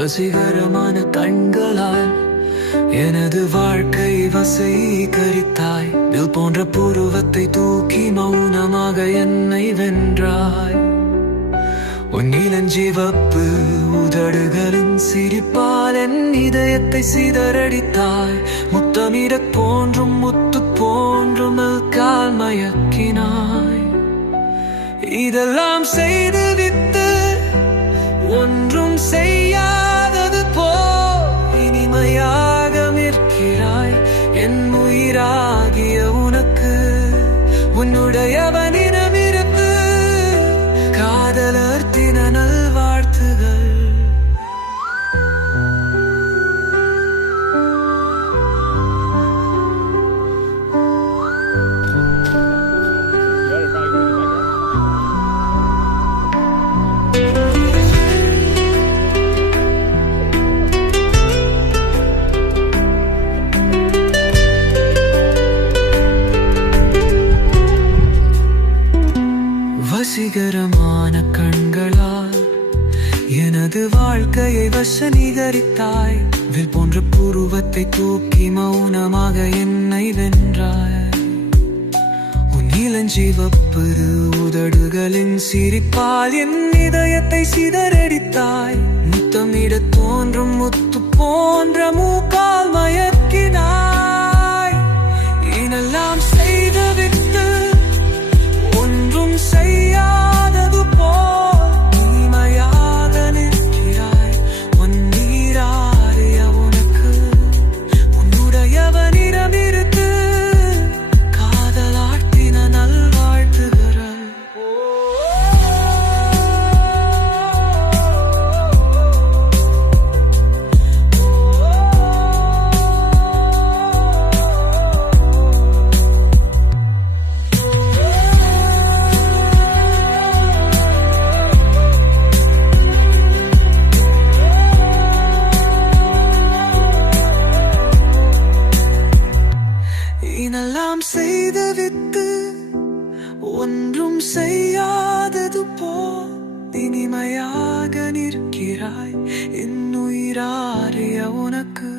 வசீகரமான கண்களால் எனது வாழ்க்கை வசீகரித்தாய். நெல் போன்ற புருவத்தை தூக்கி மௌனமாக என்னை வென்றாய். உன் இளஞ்சிவப்பு உதடுகளின் சிரிப்பால் என் இதயத்தை சிதறடித்தாய். முத்தமிடத் போன்றும் முத்து போன்றும் கால் மயக்கினாய். இதெல்லாம் செய்துவிட்டு ஒன்றும் செய்யாதது போல் இனிமையாக நிற்கிறாய். என் உயிராகிய உனக்கு உன்னுடையவனிடமிருந்து காதலர்த்தின நல்வாழ்த்துகள். வசீகரமான கண்களால் எனது வாழ்க்கையை வசீகரித்தாய். வில் போன்ற புருவத்தை தூக்கி மௌனமாக என்னை வென்றாய். உன் இளஞ்சிவப்பு உதடுகளின் சிரிப்பால் என் இதயத்தை சிதறடித்தாய். முத்தமிடத் தோன்றும் முத்து போன்ற மூக்கால் மயக்கினாய். இதெல்லாம் செய்துவிட்டு ஒன்றும் செய்யாதது போல் இனிமையாக நிற்கிறாய். உன் நீராறிய உனக்கு உன்னுடையவனிடமிருந்து காதலாட்டின நல்வாழ்த்துகள். இதெல்லாம் செய்துவிட்டு ஒன்றும் செய்யாதது போல் இனிமையாக நிற்கிறாய். என் உயிராறிய உனக்கு